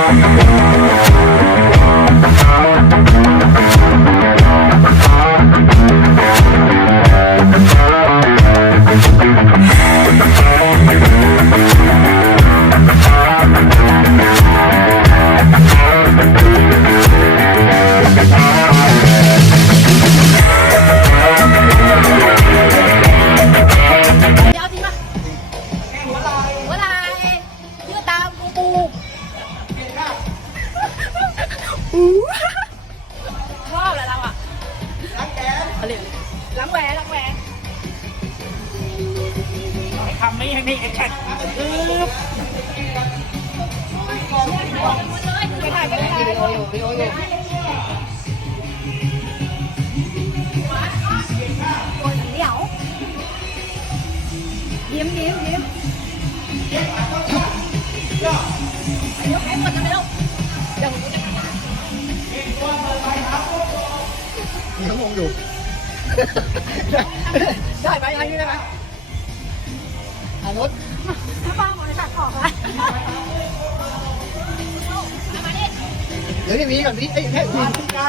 เชอบเลยเราอะล้างแหวนล้างแหวนล้างแหวนคำนี้ให้นี่แอคชั่นไปถ่ายไปถ่ายวิดีโออยู่วิดีโออยู่เดี๋ยวยิ้มยิ้มยิ้มเดี๋ยวให้หมดจะไม่ต้องเดี๋ยวผมจะ ยังงงอยู่ ได้ไหมอันนี้ได้ไหมอนุชถ้าป้าหมอจะตัดออกละเดี๋ยวนี่มีก่อนพี่เอ้ยแค่พี่กล้า